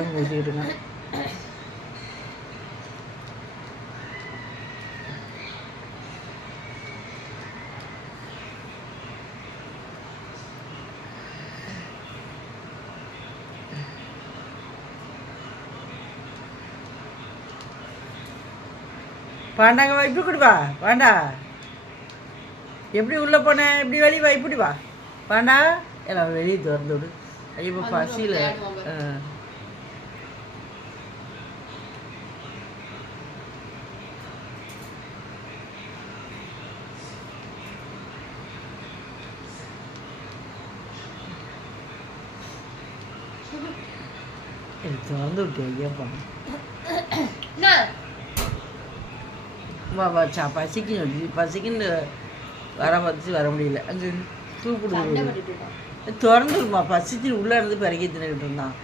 ஊற்றிக்கிட்டுங்க. பாண்டாங்க வா, இப்படி வா பாண்டா. எப்படி உள்ளே போனேன், இப்படி வெளியே வா, இப்படி வா பாண்டா. எல்லாம் வெளியே திறந்து விடு. ஐயோ பசியில் திறந்து விட்டு ஐயாப்பா. வா வா பசிக்குன்னு வர முடியல. அங்கே தூப்பிடுது. திறந்துருமா, பசிச்சு உள்ளே இருந்து பிறக்கி தின்னுக்கிட்டு இருந்தான்.